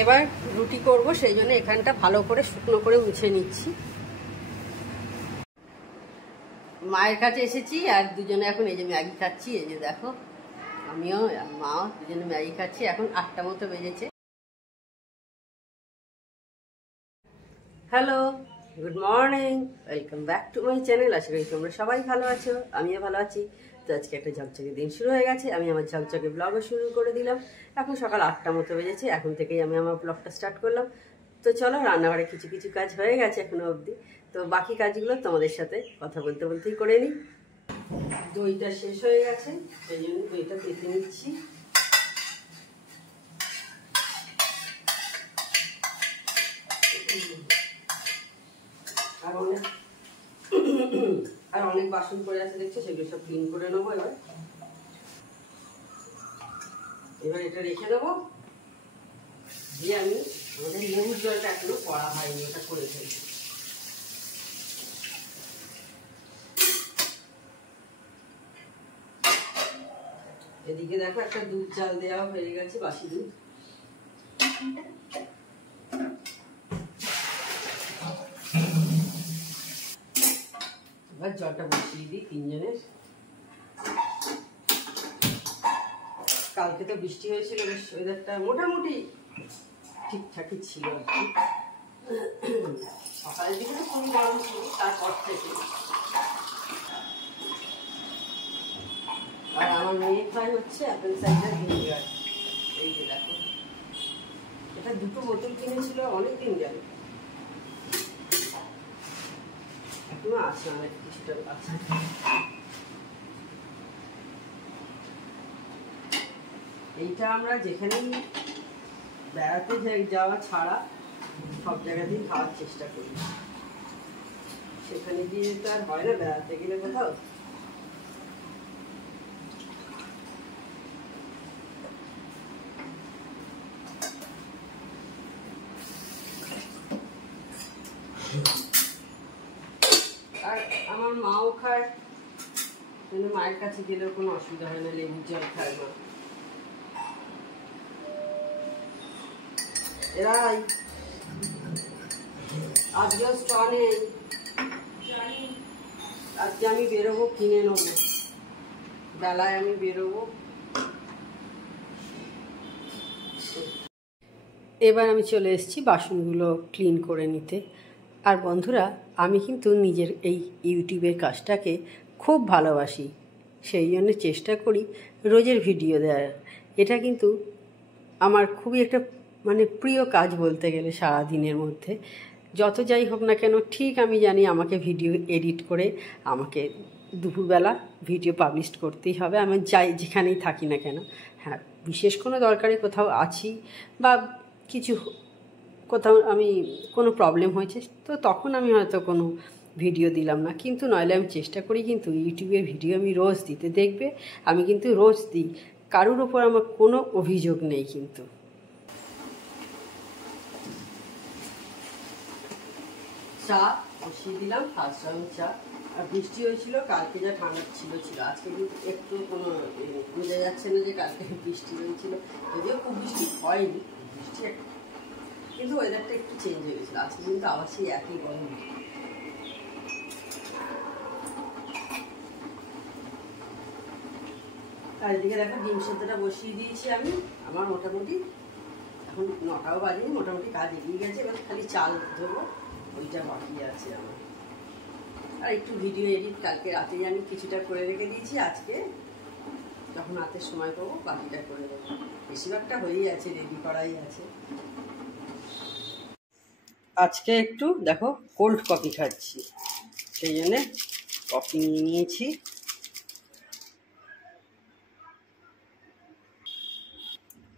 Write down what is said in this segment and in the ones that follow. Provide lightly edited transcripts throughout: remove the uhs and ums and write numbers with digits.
এবার রুটি করব, সেই জন্য এখানটা ভালো করে শুকনো করে মুছে নিচ্ছি। মায়ের কাছে এসেছি আর দুজনে এখন এই যে ম্যাগি খাচ্ছি। এই যে দেখো, আমিও আর মাও দুজনে ম্যাগি খাচ্ছি। এখন 8টা মতো বেজেছে। Hello, good morning, welcome back to my channel. আশা করি তোমরা সবাই ভালো আছো, আমিও ভালো আছি। তো আজকে একটা ঝকঝকে দিন শুরু হয়ে গেছে, আমি আমার ঝকঝকে ব্লগও শুরু করে দিলাম। এখন সকাল 8টা মতো বেজেছে, এখন থেকেই আমি আমার ব্লগটা স্টার্ট করলাম। তো চলো, রান্নাঘরে কিছু কিছু কাজ হয়ে গেছে এখনো অবধি, তো বাকি কাজগুলো তোমাদের সাথে কথা বলতে বলতেই করে নিই। দইটা শেষ হয়ে গেছে, সেই জন্য দইটা পেতে নিচ্ছি। আর অনেক বাসন পড়ে আছে দেখছো, সেগুলো সব ক্লিন করে নেবো। এবার এটা রেখে দেবো, দিয়ে আমি আমাদের লেবুর জলটা এখনো করা হয়নি, এটা করে ফেলবো। এদিকে দেখো একটা দুধ চাল দেওয়া হয়ে গেছে, বাসি দুধ। এবার জলটা বসিয়ে দিই তিনজনের। কালকে তো বৃষ্টি হয়েছিল, বেশ ওয়েদারটা মোটামুটি ঠিকঠাকই ছিল আর কি। সকালের দিকে তো খুবই গরম ছিল, তারপর থেকে। আর আমার মেয়ে খাই হচ্ছে অ্যাপেল সাইডার ভিনেগার। এই যে দেখো, এটা 2টো বোতল কিনেছিল অনেকদিন গেল, এখনো আছে, অনেক কিছুটা আছে। এইটা আমরা যেখানেই বেড়াতে যাওয়া ছাড়া সব জায়গাতেই খাওয়ার চেষ্টা করি। সেখানে গিয়ে তো আর হয় না, বেড়াতে গেলে কোথাও। আর আমার মাও খায়, কিন্তু মায়ের কাছে গেলেও কোনো অসুবিধা হয় না, লেবুর জল খায় মা। এরাই আজকেও স্ট নেই, আজকে আমি বেরোবো, কিনে নেবো, বেলায় আমি বেরোবো। এবার আমি চলে এসেছি বাসনগুলো ক্লিন করে নিতে। আর বন্ধুরা, আমি কিন্তু নিজের এই ইউটিউবের কাজটাকে খুব ভালোবাসি, সেই জন্য চেষ্টা করি রোজের ভিডিও দেওয়ার। এটা কিন্তু আমার খুবই একটা প্রিয় কাজ বলতে গেলে। সারাদিনের মধ্যে যত যাই হোক না কেন, ঠিক আমি জানি আমাকে ভিডিও এডিট করে আমাকে দুপুরবেলা ভিডিও পাবলিশ করতেই হবে, আমি যাই যেখানেই থাকি না কেন। হ্যাঁ, বিশেষ কোনো দরকারে কোথাও আছি বা কিছু কোথাও আমি কোনো প্রবলেম হয়েছে, তো তখন আমি হয়তো কোনো ভিডিও দিলাম না, কিন্তু নইলে আমি চেষ্টা করি কিন্তু ইউটিউবের ভিডিও আমি রোজ দিতে। দেখবে আমি কিন্তু রোজ দিই, কারোর ওপর আমার কোনো অভিযোগ নেই। কিন্তু চা বসিয়ে দিলাম, ফার্স্ট রাউন্ড চা। আর বৃষ্টি হয়েছিল কালকে, যা ঠান্ডা ছিল, আজকে কিন্তু একটু কোনো বোঝা যাচ্ছে না যে কালকে বৃষ্টি হয়েছিল। যদিও খুব বৃষ্টি হয়নি, বৃষ্টি একটু, কিন্তু ওয়েদারটা একটু চেঞ্জ হয়ে গেছিলো। আজকে কিন্তু আবার সেই একই গরম। আর এদিকে দেখো, ডিম সেদ্ধটা বসিয়ে দিয়েছি আমি। আমার মোটামুটি এখন 9টাও বাজেনি, মোটামুটি কাজ এগিয়ে গেছে। এবার খালি চাল ধরবো, ওইটা বাকি আছে আমার। আর একটু ভিডিও এডিট কালকে রাতে আমি কিছুটা করে রেখে দিয়েছি, আজকে যখন রাতে সময় পাবো বাকিটা করে দেবো। বেশিরভাগটা হয়েই আছে, রেডি করাই আছে। আজকে একটু দেখো কোল্ড কফি খাচ্ছি, সেই জন্যে কফি নিয়ে নিয়েছি।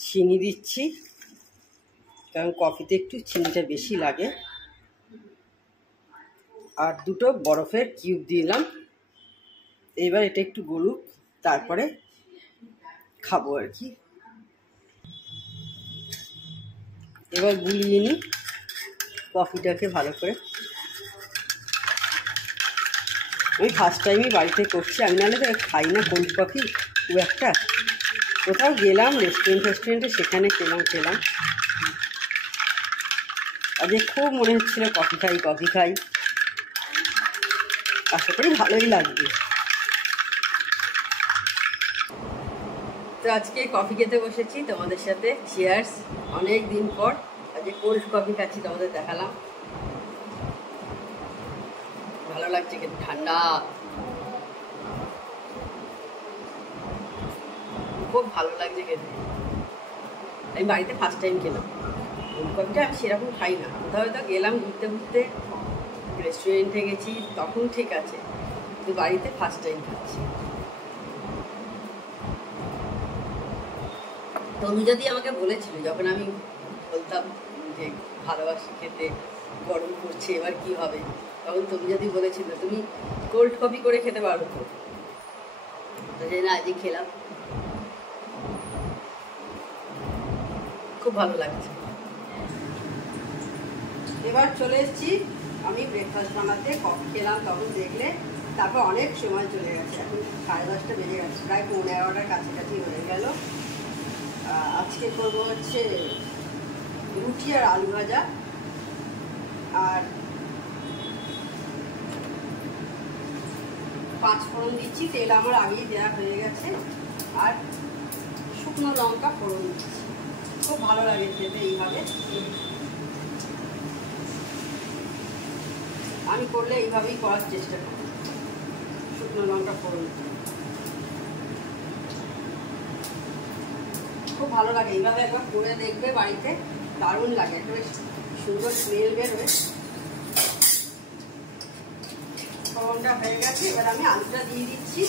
চিনি দিচ্ছি, কারণ কফিতে একটু চিনিটা বেশি লাগে। আর 2টো বরফের কিউব দিলাম। এবার এটা একটু গলুক, তারপরে খাবো আর কি। এবার গুলিয়ে নিই কফিটাকে ভালো করে। আমি ফার্স্ট টাইমই বাড়িতে করছি, আমি নাহলে তো খাই না কোল্ড কফি খুব একটা। কোথাও গেলাম রেস্টুরেন্টে, সেখানে খেলাম। আজকে খুব মনে হচ্ছিল কফি খাই কফি খাই, আশা করি ভালোই লাগবে। তো আজকে কফি খেতে বসেছি তোমাদের সাথে, চিয়ার্স। অনেক দিন পর আজকে কোল্ড কফি খাচ্ছি, তোমাদের দেখালাম। ভালো লাগছে কিন্তু ঠান্ডা, খুব ভালো লাগছে খেতে। আমি বাড়িতে ফার্স্ট টাইম খেলাম কোল্ড কফিটা। আমি সেরকম খাই না, কোথাও হয়তো গেলাম ঘুরতে ঘুরতে, রেস্টুরেন্টে গেছি, তখন ঠিক আছে, কিন্তু বাড়িতে ফার্স্ট টাইম খাচ্ছি। তুমি যদি আমাকে বলেছিল, যখন আমি বলতাম যে ভালোবাসি খেতে, গরম করছে এবার কি হবে, তখন তুমি যদি বলেছিল তুমি কোল্ড কফি করে খেতে পারো তো, যে না আজকে খেলাম, খুব ভালো লাগছে। এবার চলে এসেছি আমি ব্রেকফাস্ট বানাতে। কফি খেলাম তখন দেখলে, তারপর অনেক সময় চলে গেছে, এখন 10:30 বেজে গেছে, প্রায় 11:15 কাছাকাছি হয়ে গেল। আজকে করবো হচ্ছে রুটি আর আলু ভাজা, আর 5 ফোড়ন দিচ্ছি, তেল আমার আগেই দেওয়া হয়ে গেছে, আর শুকনো লঙ্কা ফোড়ন দিচ্ছি। খুব ভালো লাগে খেতে এইভাবে, আমি করলে এইভাবেই করার চেষ্টা করি, শুকনো লঙ্কা ফোড়ন। খুব ভালো লাগে এইভাবে, একবার করে দেখবে বাড়িতে, দারুণ লাগে, একেবারে সুন্দর স্মেল বেরোবে। ফোড়নটা হয়ে গেছে, এবার আমি আলুটা দিয়ে দিচ্ছি।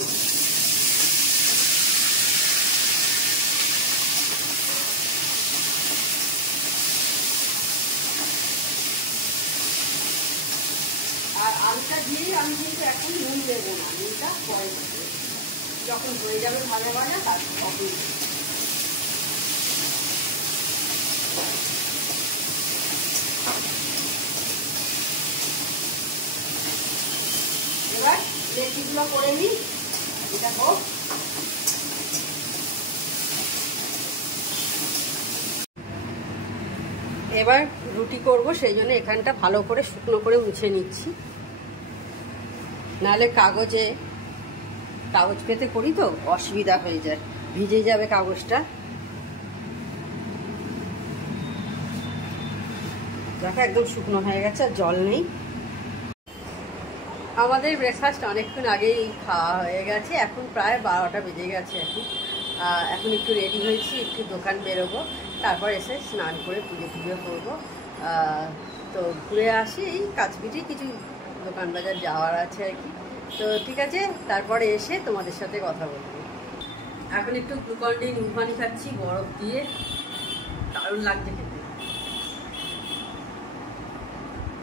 আর আলুটা দিয়ে আমি কিন্তু এখন নুন দেবো না, নুনটা পরে দেবো, যখন হয়ে যাবে ভাজা ভাজা তারপর তখন। এবার লেচিগুলো করে নিই, এটা হোক। এবার রুটি করব, সেই জন্য এখানটা ভালো করে শুকনো করে মুছে নিচ্ছি, নাহলে কাগজ পেতে করি তো অসুবিধা হয়ে যায়, ভিজে যাবে কাগজটা। দেখো একদম শুকনো হয়ে গেছে, আর জল নেই। আমাদের ব্রেকফাস্ট অনেকক্ষণ আগেই খাওয়া হয়ে গেছে, এখন প্রায় 12টা বেজে গেছে। এখন একটু রেডি হয়েছি, একটু দোকান বেরোবো, তারপর এসে স্নান করে পুজো করবো। তো ঘুরে আসি, এই কাছপিঠে কিছু দোকান বাজার যাওয়ার আছে আর কি। তো ঠিক আছে, তারপরে এসে তোমাদের সাথে কথা বলবো। এখন একটু গ্লুকন-ডি নুন পানি খাচ্ছি বরফ দিয়ে, দারুণ লাগছে খেতে।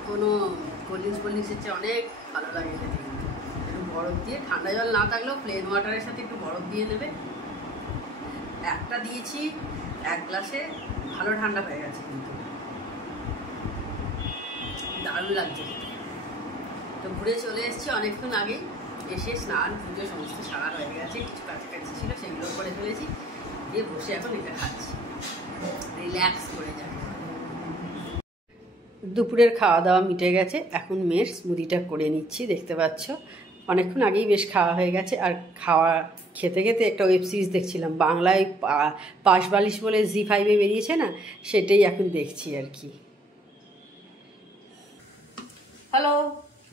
কোনো কোল্ড ড্রিঙ্কসের চেয়ে অনেক ভালো লাগে খেতে, কিন্তু একটু বরফ দিয়ে, ঠান্ডা জল না থাকলেও প্লেন ওয়াটারের সাথে একটু বরফ দিয়ে নেবে। একটা দিয়েছি 1 গ্লাসে, ভালো ঠান্ডা হয়ে গেছে, কিন্তু দারুণ লাগছে খেতে। তো ঘুরে চলে এসেছি অনেকক্ষণ আগেই, এসে স্নান পুজো সমস্ত সারা হয়ে গেছে, কিছু কাছাকাছি ছিল সেগুলো করে ফেলেছি, দিয়ে বসে এখন এটা খাচ্ছি, রিল্যাক্স করে যাবে। দুপুরের খাওয়া দাওয়া মিটে গেছে, এখন মেয়ের স্মুদিটা করে নিচ্ছি, দেখতে পাচ্ছ অনেকক্ষণ আগেই বেশ খাওয়া হয়ে গেছে। আর খেতে খেতে একটা ওয়েব সিরিজ দেখছিলাম, বাংলায় পাশবালিশ বলে জি5-এ বেরিয়েছে না, সেটাই এখন দেখছি আর কি। Hello,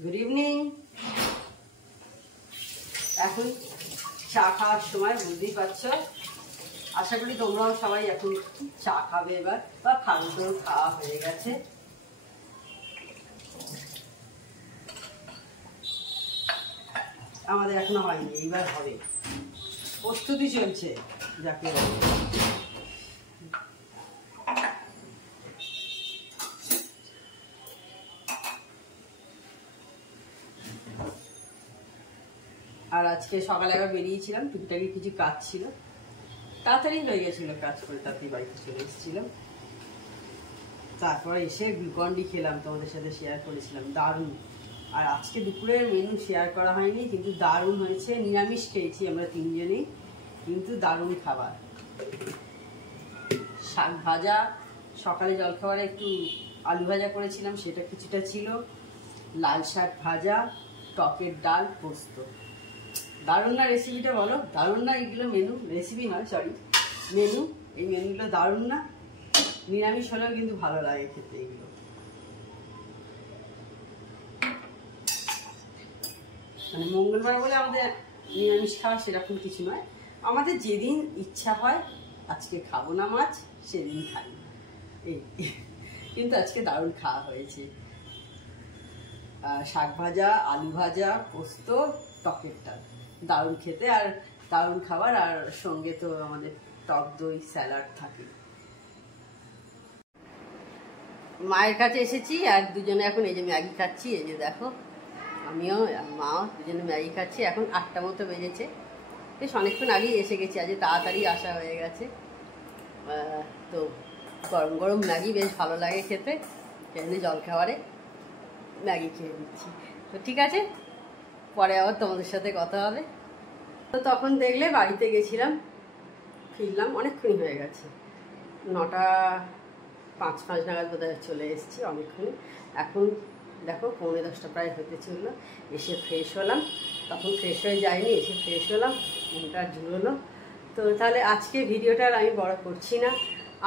good evening. এখন চা খাওয়ার সময়, বুঝতেই পারছো, আশা করি তোমরাও সবাই এখন চা খাবে এবার, বা খাওয়া খাওয়া হয়ে গেছে। আমাদের এখনো হয়নি, এইবার হবে, প্রস্তুতি চলছে যাকে বলে। আর আজকে সকালে আবার বেরিয়েছিলাম, টুকটাকি কিছু কাজ ছিল, তাড়াতাড়ি হয়ে গেছিল কাজ করে, তাড়াতাড়ি বাড়িতে চলে এসেছিলাম। তারপরে এসে গ্লুকন-ডি খেলাম, তোমাদের সাথে শেয়ার করেছিলাম, দারুণ। আর আজকে দুপুরের মেনু শেয়ার করা হয়নি, কিন্তু দারুণ হয়েছে। নিরামিষ খেয়েছি আমরা 3 জনেই, কিন্তু দারুণ খাবার। শাক ভাজা, সকালে জলখাবারে একটু আলু ভাজা করেছিলাম, সেটা কিছুটা ছিল, লাল শাক ভাজা, টকের ডাল, পোস্ত। দারুণ না রেসিপিটা বলো? দারুণ না? এগুলো মেনু, রেসিপি নয় সরি, মেনু। এই মেনুগুলো দারুণ না? নিরামিষ হলেও কিন্তু ভালো লাগে খেতে এগুলো। মানে মঙ্গলবার বলে আমাদের নিরামিষ খাওয়া সেরকম কিছু নয়, আমাদের যেদিন ইচ্ছা হয় আজকে খাবো না মাছ সেদিন খাই এই। কিন্তু আজকে দারুণ খাওয়া হয়েছে, শাক ভাজা, আলু ভাজা, পোস্ত, টকের ডাল, দারুণ খেতে আর দারুণ খাবার। আর সঙ্গে তো আমাদের টক দই, স্যালাড থাকে। মায়ের কাছে এসেছি আর দুজনে এখন এই যে ম্যাগি খাচ্ছি। এই যে দেখো, আমিও মাও দুজনে ম্যাগি খাচ্ছি। এখন 8টা মতো বেজেছে, বেশ অনেকক্ষণ আগেই এসে গেছি, আজ তাড়াতাড়ি আসা হয়ে গেছে। তো গরম গরম ম্যাগি বেশ ভালো লাগে খেতে, এমনি জলখাবারে ম্যাগি খেয়ে দিচ্ছি। তো ঠিক আছে, পরে আবার তোমাদের সাথে কথা হবে। তো তখন দেখলে বাড়িতে গেছিলাম, ফিরলাম অনেকক্ষণই হয়ে গেছে, 9টা 5 নাগাদ বোধহয় চলে এসেছি অনেকক্ষণ। এখন দেখো 9:45 প্রায় হতে চললো। এসে ফ্রেশ হলাম, তখন ফ্রেশ হয়ে যায়নি, এসে ফ্রেশ হলাম, মনটা জুড়লো। তো তাহলে আজকে ভিডিওটা আমি বড় করছি না।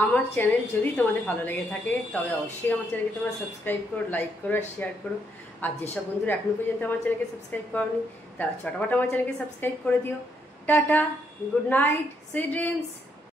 আমার চ্যানেল যদি তোমাদের ভালো লেগে থাকে তবে অবশ্যই আমার চ্যানেলকে তোমরা সাবস্ক্রাইব করো, লাইক করো আর শেয়ার করো। আর যেসব বন্ধুরা এখনও পর্যন্ত আমার চ্যানেলকে সাবস্ক্রাইব করোনি তারা চটাপট আমার চ্যানেলকে সাবস্ক্রাইব করে দিও। Tata, good night, sweet dreams.